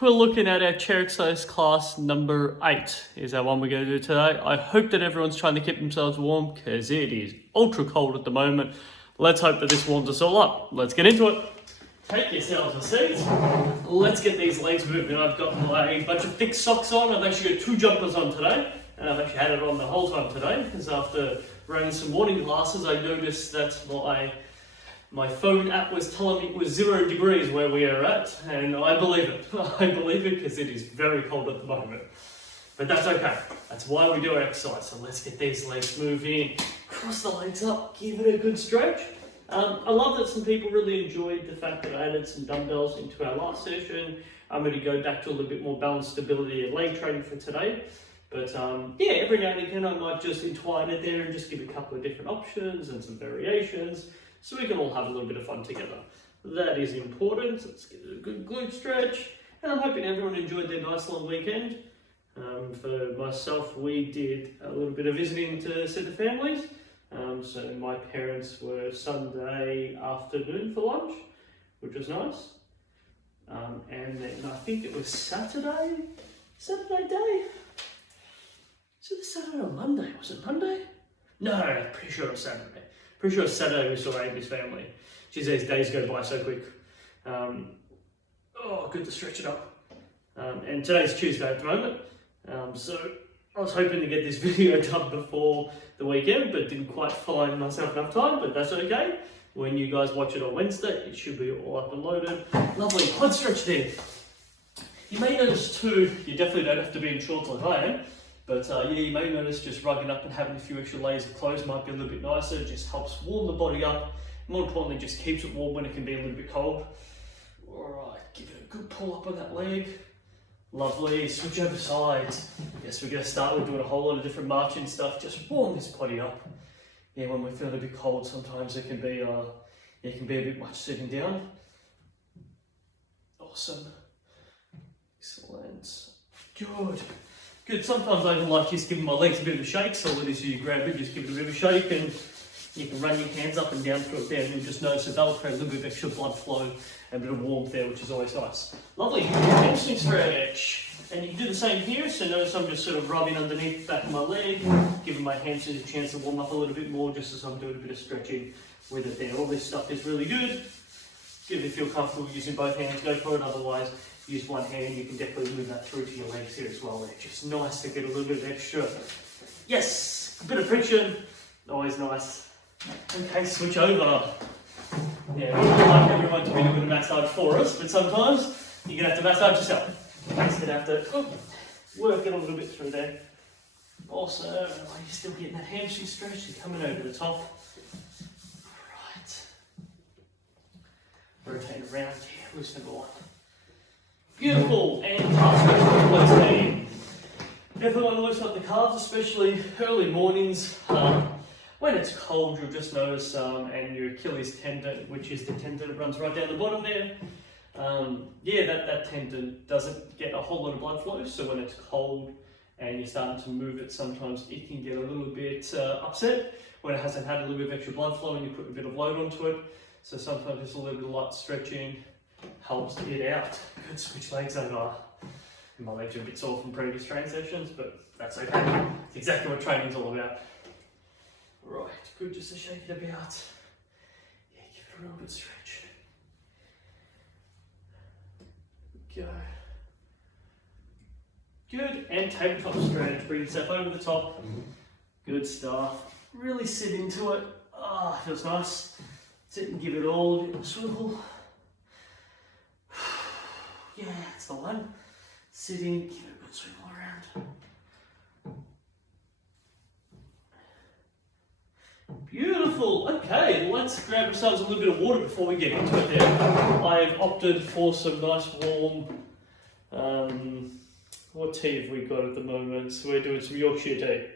we're looking at our chair exercise class number 8 is our one we're going to do today. I hope that everyone's trying to keep themselves warm because it is ultra cold at the moment. Let's hope that this warms us all up. Let's get into it. Take yourselves a seat. Let's get these legs moving. I've got my bunch of thick socks on. I've actually got 2 jumpers on today, and I've actually had it on the whole time today because after running some morning classes, I noticed that my phone app was telling me it was 0 degrees where we are at, and I believe it. I believe it because it is very cold at the moment. But that's okay. That's why we do our exercise. So let's get these legs moving. Cross the legs up, give it a good stretch. I love that some people really enjoyed the fact that I added some dumbbells into our last session. I'm going to go back to a little bit more balance, stability and leg training for today. But yeah, every now and again I might just entwine it there and just give a couple of different options and some variations so we can all have a little bit of fun together. That is important. Let's get a good glute stretch. And I'm hoping everyone enjoyed their nice long weekend. For myself, we did a little bit of visiting to see the families. So my parents were Sunday afternoon for lunch, which was nice. And then I think it was Saturday day? Is it Saturday or Monday? Was it Monday? No, pretty sure it was Saturday. Pretty sure it was Saturday we saw Amy's family. Geez, these days go by so quick. Oh, good to stretch it up. And today's Tuesday at the moment. So I was hoping to get this video done before the weekend, but didn't quite find myself enough time, but that's okay. When you guys watch it on Wednesday, it should be all up and loaded. Lovely quad stretch there. You may notice too, you definitely don't have to be in shorts like I am, but yeah, you may notice just rugging up and having a few extra layers of clothes might be a little bit nicer. It just helps warm the body up. More importantly, just keeps it warm when it can be a little bit cold. All right, give it a good pull up on that leg. Lovely, switch over sides. Yes, we're going to start with doing a whole lot of different marching stuff. Just warm this body up. Yeah, when we're feeling a bit cold, sometimes it can be a bit much sitting down. Awesome. Excellent. Good. Sometimes I even like just giving my legs a bit of a shake. So what is you grab it, just give it a bit of a shake, and you can run your hands up and down through it there, and you'll just notice that that'll create a little bit of extra blood flow and a bit of warmth there, which is always nice. Lovely. Hamstring stretch. And you can do the same here. So notice I'm just sort of rubbing underneath the back of my leg, giving my hamstrings a chance to warm up a little bit more, just as I'm doing a bit of stretching with it there. All this stuff is really good. If you feel comfortable using both hands, go for it. Otherwise, use one hand. You can definitely move that through to your legs here as well. It's just nice to get a little bit of extra. Yes, a bit of friction. Always nice. Okay, switch over. Yeah, we don't like everyone to be doing a massage for us, but sometimes you're going to have to massage yourself. You're going to have to work it a little bit through there. Also, are you still getting that hamstring stretch? You're coming over the top. Right. Rotate around here. Loose number 1. Beautiful. And calf stretch. Let's see. Definitely want to loosen up the calves, especially early mornings. When it's cold, you'll just notice, and your Achilles tendon, which is the tendon that runs right down the bottom there, yeah, that tendon doesn't get a whole lot of blood flow, so when it's cold and you're starting to move it, sometimes it can get a little bit upset when it hasn't had a little bit of extra blood flow and you put a bit of load onto it. So sometimes just a little bit of light stretching helps it out. Good, switch legs over. My legs are a bit sore from previous training sessions, but that's okay. It's exactly what training's all about. Right, good, just to shake it about. Yeah, give it a real good stretch. Go. Good, and tabletop stretch. Bring yourself over the top. Good stuff. Really sit into it. Ah, feels nice. Sit and give it all a bit of a swivel. Yeah, that's the one. Sit in, give it a good swivel around. Beautiful. Okay, let's grab ourselves a little bit of water before we get into it there. I've opted for some nice warm, what tea have we got at the moment? So we're doing some Yorkshire tea.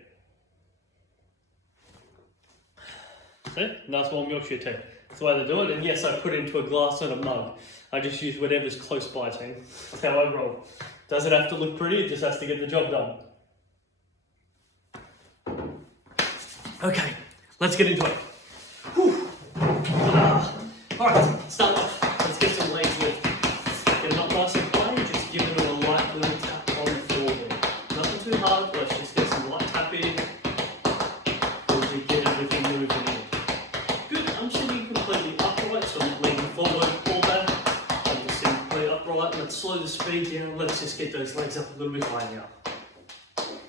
See? Nice warm Yorkshire tea. That's the way to do it. And yes, I put it into a glass and a mug. I just use whatever's close by to me. That's how I roll. Doesn't have to look pretty, it just has to get the job done. Okay. Let's get into it. Alright, start off. Let's get some legs with. Get it up nice and play, just give it a slow the speed down. Let's just get those legs up a little bit higher now.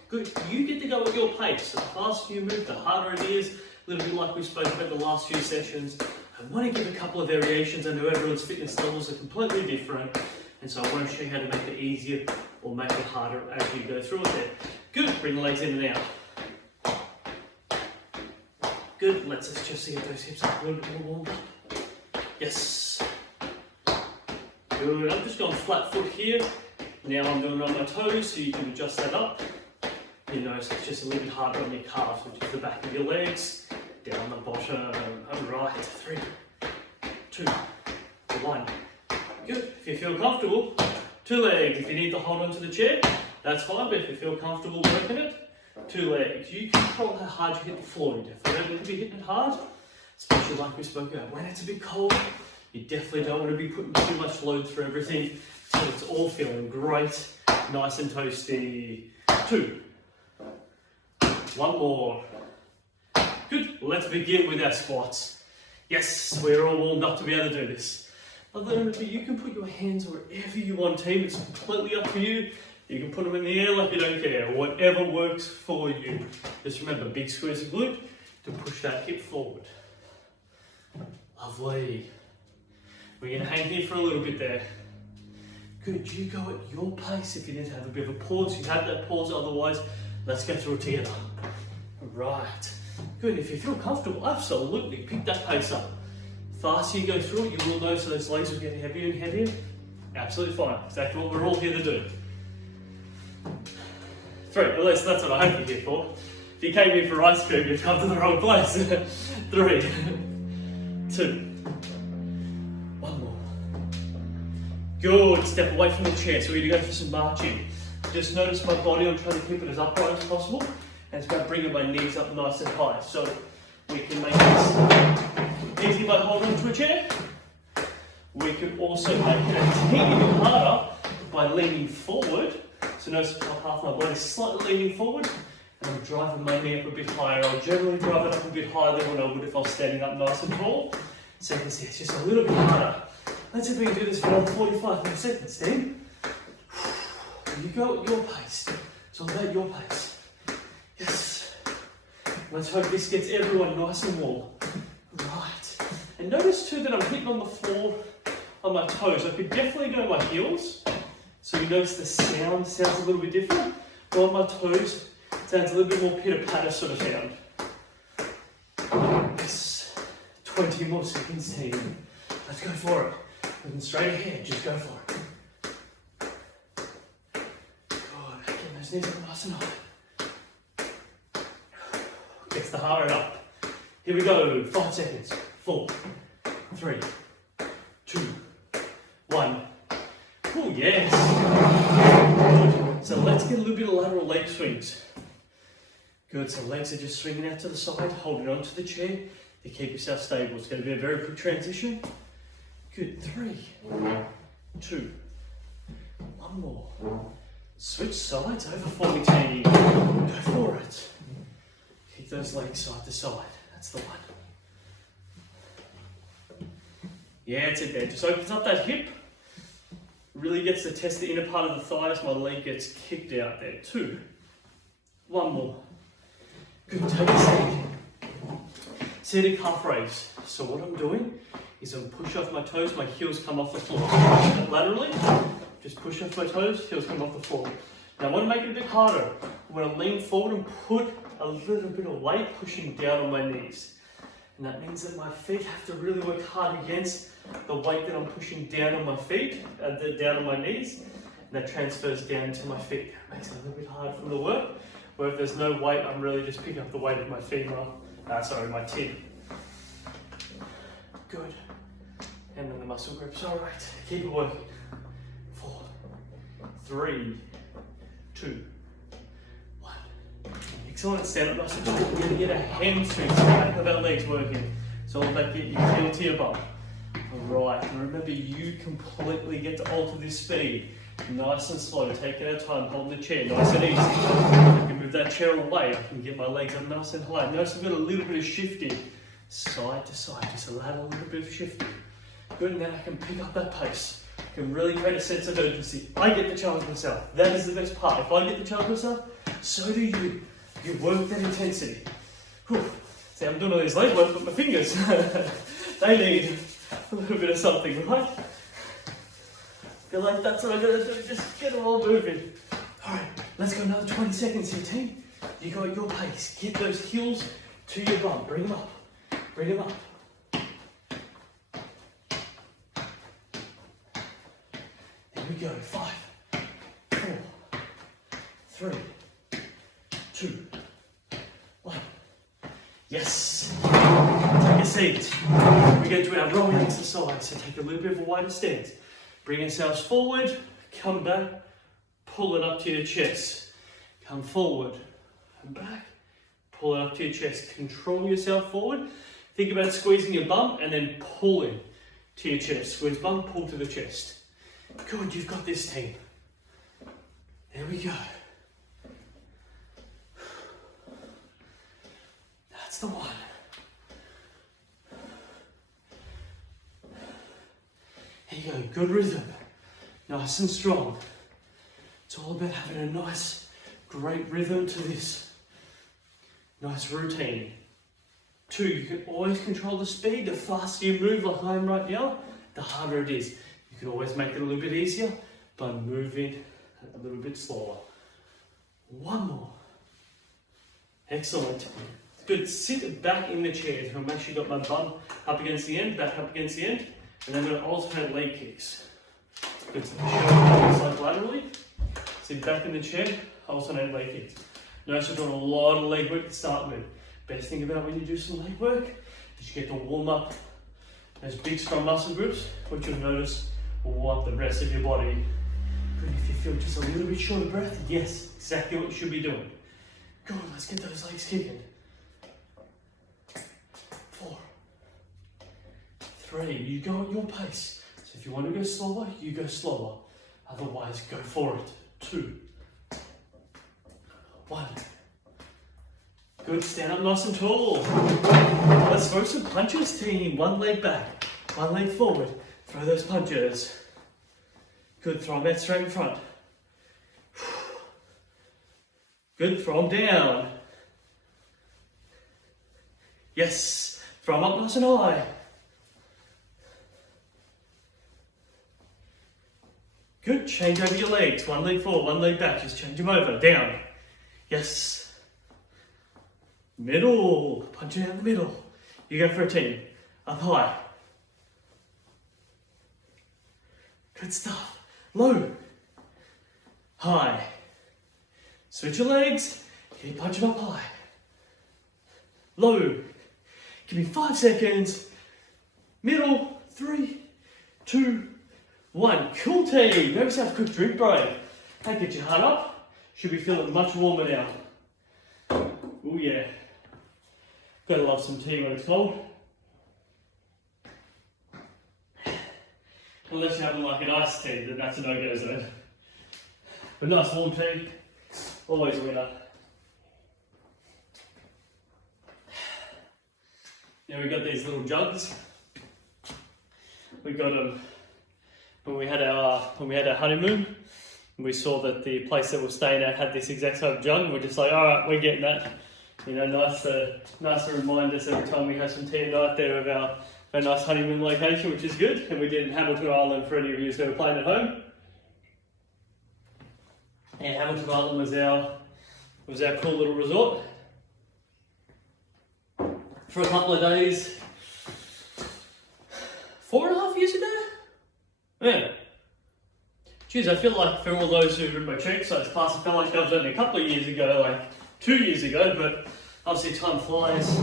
Good. You get to go at your pace. So the faster you move, the harder it is. A little bit like we spoke about the last few sessions. I want to give a couple of variations. I know everyone's fitness levels are completely different, and so I want to show you how to make it easier or make it harder as you go through it there. Good. Bring the legs in and out. Good. Let's just get those hips up a little bit more warmed up. Yes. Good. I'm just going flat foot here. Now I'm doing it on my toes, so you can adjust that up. You notice it's just a little bit harder on your calves, which is the back of your legs, down the bottom. Right, 3, 2, 1. Good. If you feel comfortable, 2 legs. If you need to hold onto the chair, that's fine, but if you feel comfortable working it, 2 legs. You control how hard you hit the floor. You definitely don't need to be hitting it hard, especially like we spoke about when it's a bit cold. You definitely don't want to be putting too much load through everything, so it's all feeling great, nice and toasty. 2. 1 more. Good. Let's begin with our squats. Yes, we're all warmed up to be able to do this. Remember, you can put your hands wherever you want, team. It's completely up to you. You can put them in the air like you don't care. Whatever works for you. Just remember, big squeeze of glute to push that hip forward. Lovely. We're going to hang here for a little bit there. Good. You go at your pace. If you need to have a bit of a pause, you have that pause. Otherwise, let's go through it together. Right. Good. If you feel comfortable, absolutely pick that pace up. Faster you go through it, you will notice those legs will get heavier and heavier. Absolutely fine. Exactly what we're all here to do. 3. At least that's what I hope you're here for. If you came here for ice cream, you've come to the wrong place. 3, 2, 1 more. Good. Step away from the chair. So we're going to go for some marching. Just notice my body, I'm trying to keep it as upright as possible. And it's about bringing my knees up nice and high. So we can make this easy by holding onto a chair. We can also make it a teeny bit harder by leaning forward. So notice the top half of my body slightly leaning forward. And I'm driving my knee up a bit higher. I'll generally drive it up a bit higher than what I would if I was standing up nice and tall. So you can see it's just a little bit harder. Let's see if we can do this for another 45 more seconds, team. You go at your pace. It's all about your pace. Yes. Let's hope this gets everyone nice and warm. Right. And notice too that I'm hitting on the floor on my toes. I could definitely go my heels. So you notice the sound sounds a little bit different. But on my toes, it sounds a little bit more pitter-patter sort of sound. Yes. 20 more seconds, team. Let's go for it. Looking straight ahead, just go for it. Knees up nice and high. Gets the heart rate up. Here we go. 5 seconds. 4, 3, 2, 1. Oh yes. Good. So let's get a little bit of lateral leg swings. Good. So legs are just swinging out to the side, holding onto the chair to keep yourself stable. It's going to be a very quick transition. Good. 3, 2, 1 more. Switch sides over 40 team. Go for it. Keep those legs side to side. That's the one. Yeah, it's it there. Just opens up that hip. Really gets to test the inner part of the thigh as my leg gets kicked out there. 2. 1 more. Good. Take a seat. Seated calf raise. So what I'm doing is I'm push off my toes. My heels come off the floor. Laterally. Just push off my toes, heels come off the floor. Now I want to make it a bit harder. I'm going to lean forward and put a little bit of weight pushing down on my knees. And that means that my feet have to really work hard against the weight that I'm pushing down on my feet, down on my knees. And that transfers down to my feet. It makes it a little bit hard for them to work. Where if there's no weight, I'm really just picking up the weight of my my tin. Good. And then the muscle grips. All right, keep it working. 4, 3, 2, 1. Excellent. Stand up nice and tall. We're going to get our hamstrings, the back of our legs working. It's all about getting your heel to your bum. Alright, and remember you completely get to alter this speed. Nice and slow, taking our time, holding the chair nice and easy. I can move that chair away, I can get my legs up nice and high. Notice I've got a little bit of shifting, side to side, just allow a little bit of shifting. Good, and then I can pick up that pace. can really create a sense of urgency. I get the challenge myself. That is the best part. If I get the challenge myself, so do you. You work that intensity. Whew. See, I'm doing all these leg work with my fingers. They need a little bit of something, right? Feel like that's what I'm gonna do. Just get them all moving. All right, let's go another 20 seconds here, team. You got your pace. Get those heels to your bum. Bring them up. Bring them up. Here we go. 5, 4, 3, 2, 1. Yes. Take a seat. We're going to do our rowing exercise. So take a little bit of a wider stance. Bring yourselves forward. Come back. Pull it up to your chest. Come forward and back. Pull it up to your chest. Control yourself forward. Think about squeezing your bum and then pulling to your chest. Squeeze bum, pull to the chest. Good, you've got this, team. There we go. That's the one. There you go, good rhythm. Nice and strong. It's all about having a nice, great rhythm to this. Nice routine. 2, you can always control the speed. The faster you move like I am right now, the harder it is. You can always make it a little bit easier by moving a little bit slower. 1 more. Excellent. Good, sit back in the chair. I'll make sure you got my bum up against the end, back up against the end, and then I'm going to alternate leg kicks. Good, so shoulder side laterally. Sit back in the chair, alternate leg kicks. Notice we're doing a lot of leg work to start with. Best thing about when you do some leg work is you get to warm up those big strong muscle groups, which you'll notice will warm up the rest of your body. Good, if you feel just a little bit short of breath, yes, exactly what you should be doing. Go on, let's get those legs kicking. 4, 3, you go at your pace. So if you want to go slower, you go slower. Otherwise, go for it. 2, 1. Good, stand up nice and tall. Let's throw some punches, team. 1 leg back, 1 leg forward. Throw those punches. Good, throw them out straight in front. Good, throw them down. Yes, throw them up nice and high. Good, change over your legs. 1 leg forward, 1 leg back. Just change them over, down. Yes. Middle, punch it out the middle. You go for a team. Up high. Good stuff. Low. High. Switch your legs. Keep punching up high. Low. Give me 5 seconds. Middle. 3, 2, 1. Cool, team. Grab yourself a quick drink break. Hey, get your heart up. Should be feeling much warmer now. Oh yeah. Gotta love some tea when it's cold. Unless you're having like an iced tea, then that's a no-go zone. But nice warm tea, always a winner. Now we've got these little jugs. We got them when we had our honeymoon. We saw that the place that we're staying at had this exact same jug, and we're just like, all right, we're getting that. You know, nice to remind us every time we have some tea at night there of our nice honeymoon location, which is good. And we did in Hamilton Island for any of you who are playing at home. And Hamilton Island was our cool little resort for a couple of days. 4.5 years ago? Yeah. Geez, I feel like for all those who remember my exercise class, I felt like that was only a couple of years ago, like 2 years ago, but obviously time flies.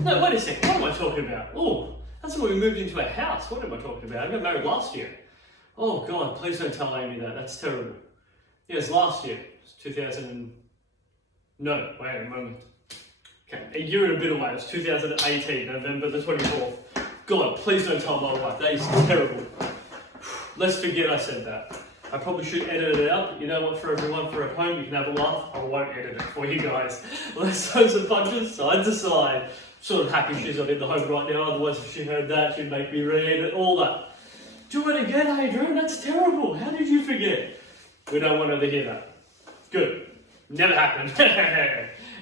No, wait a second, what am I talking about? Oh, that's when we moved into our house. What am I talking about? I got married last year. Oh God, please don't tell Amy that, that's terrible. Yeah, it was last year, it was 2000 no, wait a moment. Okay, a year and a bit away, it was 2018, November the 24th. God, please don't tell my wife, that is terrible. Let's forget I said that. I probably should edit it out, but you know what, for everyone for at home, you can have a laugh. I won't edit it for you guys. Let's throw some punches side to side. Sort of happy she's not in the home right now, otherwise if she heard that, she'd make me re-edit all that. Do it again, Adrian. That's terrible. How did you forget? We don't want her to hear that. Good. Never happened.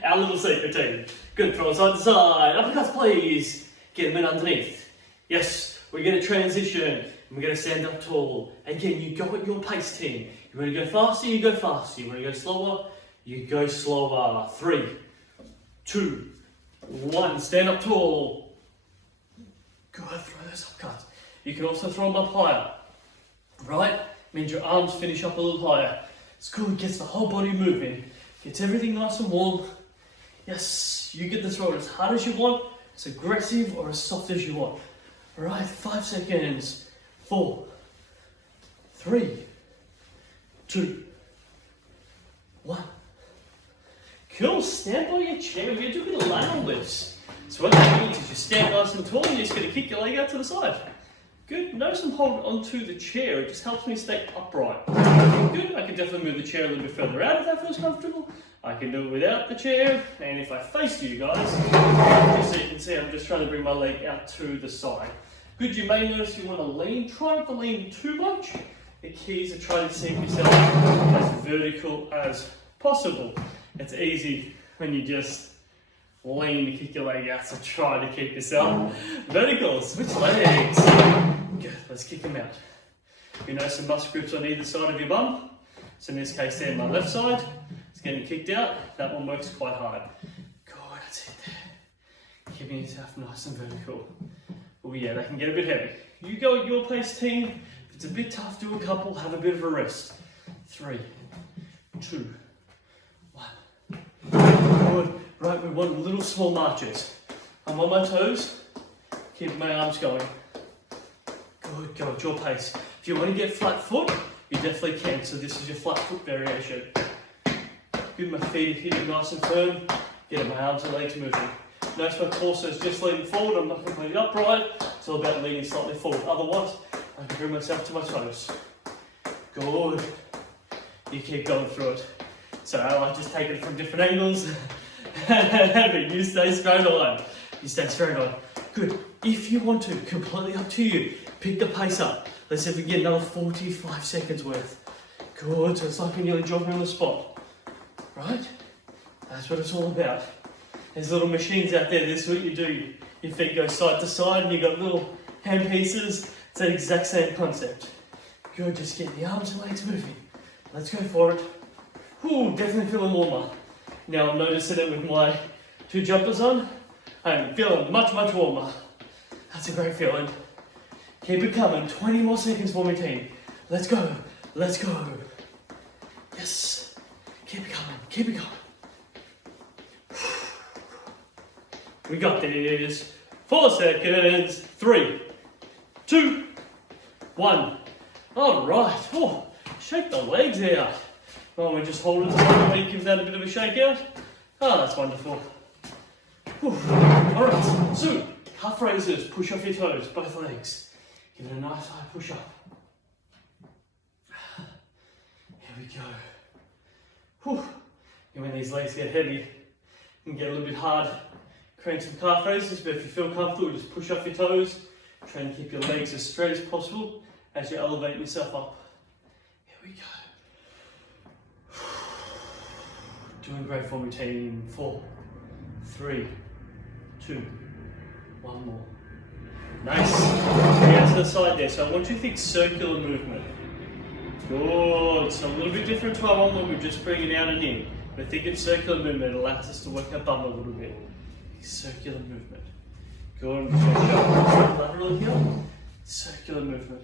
Our little secret team. Good. Throw side to side. Uppercuts, please. Get them in underneath. Yes. We're going to transition. And we're going to stand up tall. Again, you go at your pace, team. You want to go faster, you go faster. You want to go slower, you go slower. 3, 2, 1. Stand up tall. Go ahead, throw those uppercuts. You can also throw them up higher. Right? Means your arms finish up a little higher. It's good. Gets the whole body moving. Gets everything nice and warm. Yes, you get to throw it as hard as you want, as aggressive or as soft as you want. Alright, 5 seconds. 4, 3, 2, 1. Cool, stand by your chair. We're doing a lateral lifts. So what that means is you stand nice and tall and you're just going to kick your leg out to the side. Good, notice I'm holding onto the chair. It just helps me stay upright. Good, I can definitely move the chair a little bit further out if that feels comfortable. I can do it without the chair. And if I face you guys, just so you can see, I'm just trying to bring my leg out to the side. Good, you may notice you want to lean. Try not to lean too much. The key is to try to keep yourself as vertical as possible. It's easy when you just lean to kick your leg out, so try to keep yourself vertical. Switch legs. Good, let's kick them out. You know some muscle groups on either side of your bum. So in this case there, my left side is getting kicked out. That one works quite hard. Good, that's it there. Keeping yourself nice and vertical. Oh yeah, they can get a bit heavy. You go at your pace, team. If it's a bit tough, do a couple, have a bit of a rest. 3, 2, 1. Good. Right, we want little small marches. I'm on my toes, keep my arms going. Good, go at your pace. If you want to get flat foot, you definitely can. So this is your flat foot variation. Good, my feet are hitting nice and firm. Get my arms and legs moving. Notice my torso is just leaning forward. I'm not completely upright. It's all about leaning slightly forward. Otherwise, I can bring myself to my toes. Good. You keep going through it. So I just take it from different angles. But you stay straight on. You stay straight on. Good. If you want to, completely up to you. Pick the pace up. Let's see if we get another 45 seconds worth. Good. So it's like you're nearly jogging on the spot. Right? That's what it's all about. There's little machines out there. This is what you do. Your feet go side to side and you've got little hand pieces. It's the exact same concept. Good. Just get the arms and legs moving. Let's go for it. Ooh, definitely feeling warmer. Now I'm noticing it with my 2 jumpers on. I'm feeling much, much warmer. That's a great feeling. Keep it coming. 20 more seconds for me, team. Let's go. Let's go. Yes. Keep it coming. Keep it going. We got this. 4 seconds. 3, 2, 1. All right. Oh, shake the legs out. Oh, we just hold it and give that a bit of a shake out. Oh, that's wonderful. Whew. All right, so calf raises, push off your toes, both legs. Give it a nice high push up. Here we go. Whew. And when these legs get heavy, it can get a little bit hard. Create some calf raises, but if you feel comfortable, just push off your toes. Try and keep your legs as straight as possible as you elevate yourself up. Here we go. Doing great for me, team. 4, 3, 2, 1 more. Nice. Out to the side there. So I want you to think circular movement. Good. So a little bit different to our one where we just bring it out and in. But think it's circular movement. It allows us to work our bum a little bit. Circular movement. Good. Lateral here. Circular movement.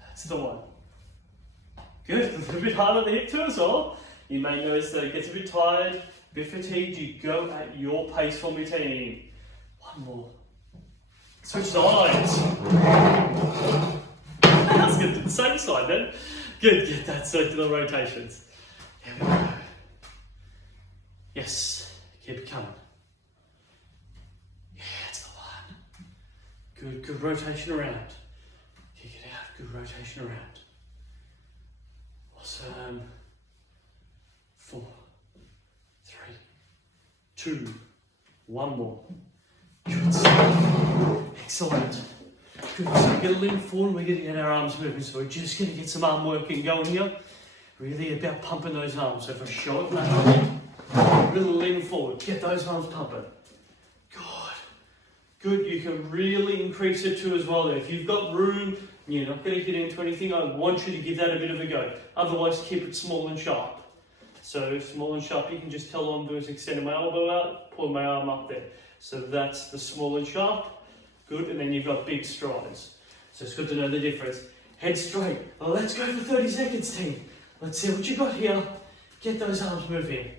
That's the one. Good. A little bit hard on the hip too as well. You may notice that it gets a bit tired, a bit fatigued. You go at your pace for me, team. 1 more. Switch sides. Let's get to the same side then. Good, get that circular rotations. Here we go. Yes, keep it coming. Yeah, that's the one. Good rotation around. Kick it out, good rotation around. Awesome. 4, 3, 2, 1 more. Good. Excellent. Good, so we're going to lean forward and we're going to get our arms moving. So we're just going to get some arm working going here. Really about pumping those arms. So if I show it laterally, really lean forward, get those arms pumping. Good, you can really increase it too as well there. If you've got room, you're not going to hit into anything, I want you to give that a bit of a go. Otherwise, keep it small and sharp. So small and sharp, you can just tell all I'm doing is extending my elbow out, pull my arm up there. So that's the small and sharp. Good, and then you've got big strides. So it's good to know the difference. Head straight. Well, let's go for 30 seconds, team. Let's see what you got here. Get those arms moving.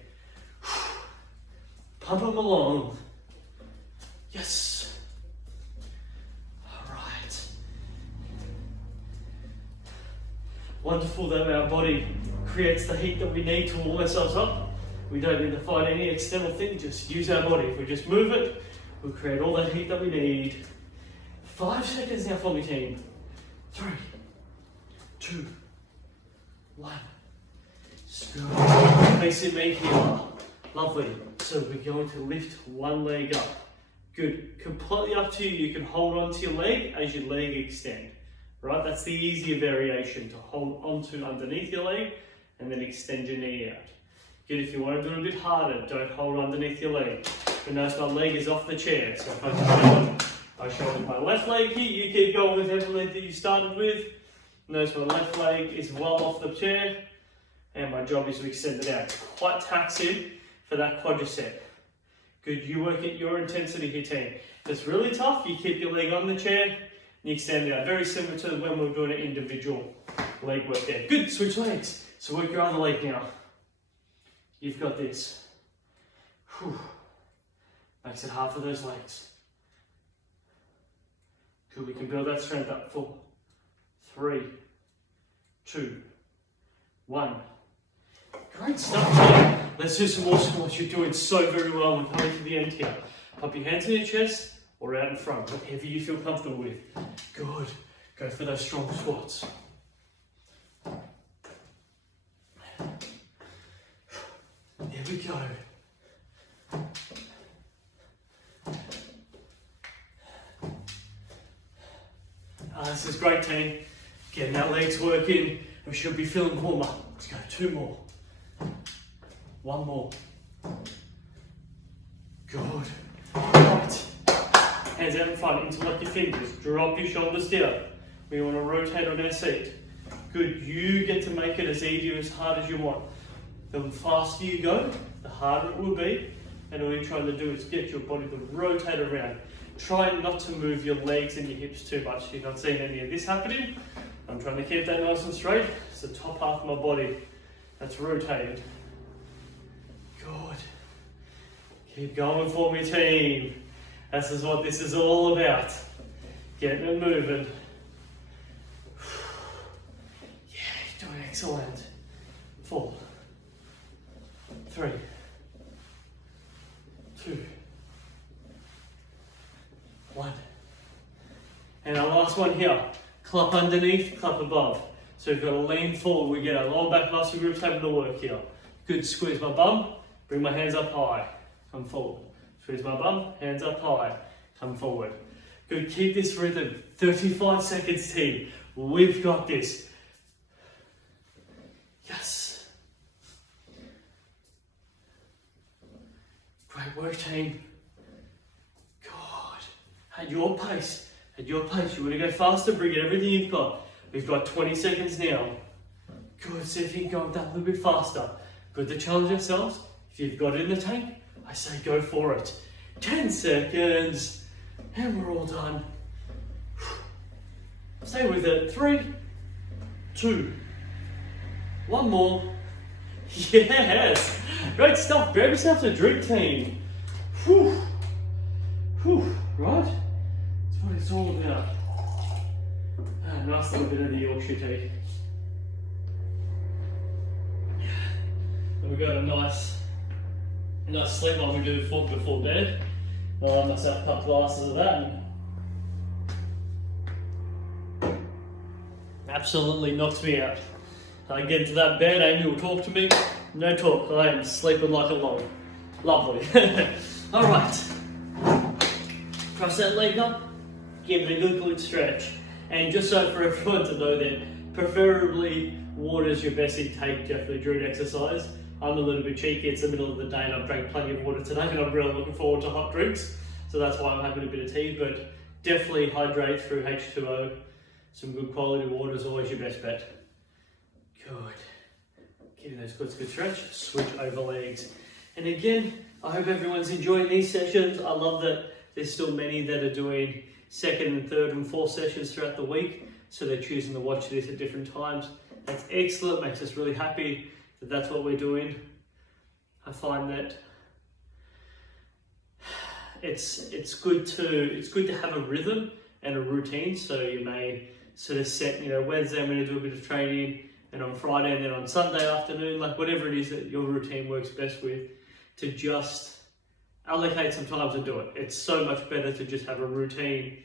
Pump them along. Yes. Wonderful that our body creates the heat that we need to warm ourselves up. We don't need to find any external thing, just use our body. If we just move it, we'll create all that heat that we need. 5 seconds now for me, team. 3, 2, 1. Facing me here. Lovely. So we're going to lift one leg up. Good. Completely up to you. You can hold on to your leg as your leg extends. Right, that's the easier variation, to hold onto underneath your leg and then extend your knee out. Good, if you want to do it a bit harder, don't hold underneath your leg. But notice my leg is off the chair, so if I show with my left leg here, you keep going with every leg that you started with. Notice my left leg is well off the chair, and my job is to extend it out. It's quite taxing for that quadricep. Good, you work at your intensity here, team. If it's really tough, you keep your leg on the chair, you extend it out, very similar to when we're doing an individual leg work there. Good, switch legs. So work your other leg now. You've got this. Whew. Makes it hard for those legs. Good, we can build that strength up. 4, 3, 2, 1. Great stuff here. Let's do some more squats. You're doing so very well. We're coming to the end here. Pop your hands on your chest or out in front, whatever you feel comfortable with. Good. Go for those strong squats. There we go. This is great, team. Getting our legs working. We should be feeling warmer. Let's go. 2 more. 1 more. Good. Right. Hands out in front, interlock your fingers, drop your shoulders down. We want to rotate on our seat. Good, you get to make it as easy or as hard as you want. The faster you go, the harder it will be. And all you're trying to do is get your body to rotate around. Try not to move your legs and your hips too much. You're not seeing any of this happening. I'm trying to keep that nice and straight. It's the top half of my body that's rotated. Good. Keep going for me, team. This is what this is all about. Getting it moving. Yeah, you're doing excellent. 4, 3, 2, 1. And our last one here. Clap underneath, clap above. So we've got to lean forward. We get our lower back muscle groups having to work here. Good, squeeze my bum. Bring my hands up high. Come forward. Squeeze my bum, hands up high, come forward. Good, keep this rhythm. 35 seconds, team. We've got this. Yes. Great work, team. Good. At your pace. At your pace. You want to go faster, bring it everything you've got. We've got 20 seconds now. Good, see if you can go that little bit faster. Good to challenge ourselves. If you've got it in the tank, I say go for it. 10 seconds, and we're all done. Stay with it. 3, 2, 1 more. Yes, great stuff. Grab yourself a drink, team. Whew. Whew. Right? That's what it's all about. Nice little bit of the Yorkshire tea. And we've got a nice sleep while we do before bed. I'll have myself a couple glasses of that. And absolutely knocks me out. I get into that bed, Amy will talk to me. No talk, I am sleeping like a log. Lovely. Alright. Cross that leg up. give it a good stretch. And just so for everyone to know that, preferably water is your best intake definitely during exercise. I'm a little bit cheeky, it's the middle of the day and I've drank plenty of water today and I'm really looking forward to hot drinks. So that's why I'm having a bit of tea, but definitely hydrate through H2O. Some good quality water is always your best bet. Good. Getting those good stretch, switch over legs. And again, I hope everyone's enjoying these sessions. I love that there's still many that are doing second and third and fourth sessions throughout the week. So they're choosing to watch this at different times. That's excellent, makes us really happy that that's what we're doing. I find that it's good to have a rhythm and a routine. So you may sort of set, Wednesday I'm going to do a bit of training, and on Friday and then on Sunday afternoon, like whatever it is that your routine works best with, to just allocate some time to do it. It's so much better to just have a routine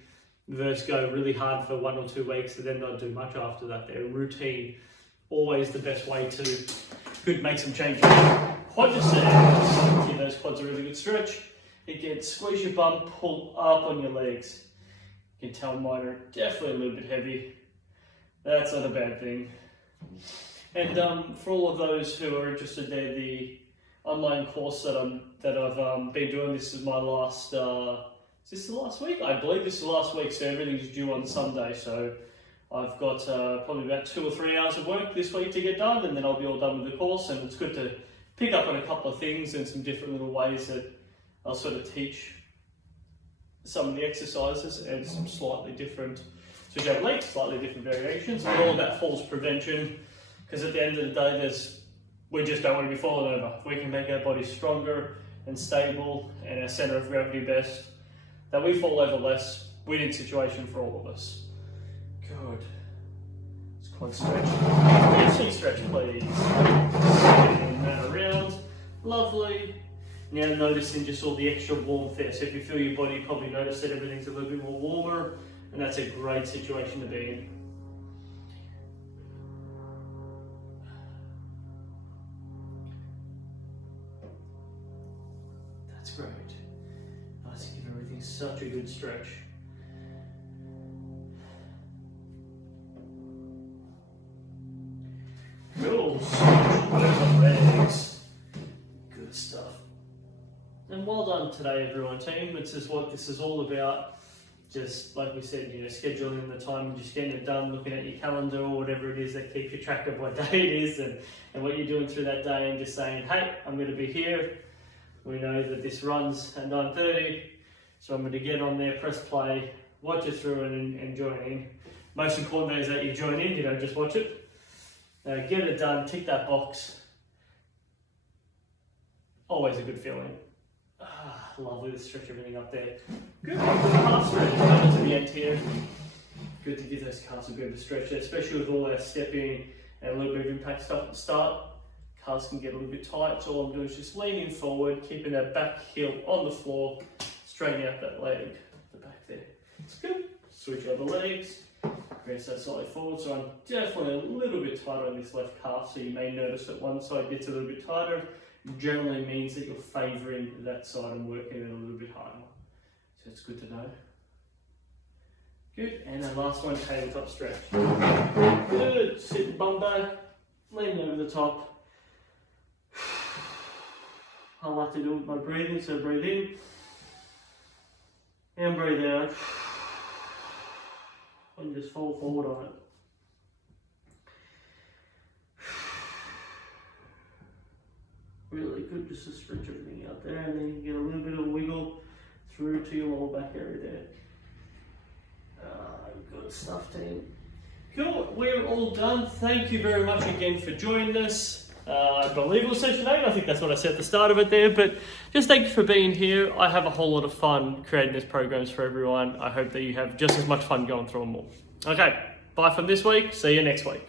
versus go really hard for 1 or 2 weeks and then not do much after that. Their routine, always the best way to make some changes. Quadriceps, give those quads a really good stretch. Again, squeeze your bum, pull up on your legs. You can tell mine are definitely a little bit heavy. That's not a bad thing. And for all of those who are interested, there, the online course that I've been doing, this is my last, is this the last week? I believe this is the last week, so everything's due on Sunday. So I've got probably about 2 or 3 hours of work this week to get done, and then I'll be all done with the course. And it's good to pick up on a couple of things and some different little ways that I'll sort of teach some of the exercises and some slightly different, so you have legs, slightly different variations. But all about falls prevention, because at the end of the day, we just don't want to be falling over. If we can make our body stronger and stable and our centre of gravity best, that we fall over less. Win-win situation for all of us. Good. It's quite stretch. Easy stretch, please. Spinning that around. Lovely. Now noticing just all the extra warmth there. So if you feel your body, you probably notice that everything's a little bit more warmer, and that's a great situation to be in. That's great. Nice to give everything such a good stretch. Cool. Legs. Good stuff. And well done today, everyone, team. It's just what this is all about. Just like we said, scheduling the time and just getting it done, looking at your calendar or whatever it is that keeps you track of what day it is and what you're doing through that day, and just saying, hey, I'm going to be here. We know that this runs at 9:30, so I'm going to get on there, press play, watch it through and join in. Most important is that you join in, you don't just watch it. Get it done, tick that box. Always a good feeling. Lovely to stretch everything up there. Good calf stretch coming to the end here. Good to give those calves a bit of a stretch, especially with all our stepping and a little bit of impact stuff at the start. Calves can get a little bit tight, so all I'm doing is just leaning forward, keeping that back heel on the floor, straightening out that leg, the back there. It's good. Switch over legs, press that slightly forward. So I'm definitely a little bit tighter on this left calf, so you may notice that one side gets a little bit tighter. Generally means that you're favouring that side and working it a little bit harder. So it's good to know. Good, and then last one, tabletop stretch. Good, sit bum back, lean over the top. I like to do it with my breathing, so breathe in and breathe out, and just fall forward on it. Really good just to stretch everything out there, and then you can get a little bit of wiggle through to your lower back area there. Good stuff, team. Cool, we're all done. Thank you very much again for joining us. I believe it was session 8, I think that's what I said at the start of it there, but just thank you for being here. I have a whole lot of fun creating these programs for everyone. I hope that you have just as much fun going through them all. Okay, bye from this week, see you next week.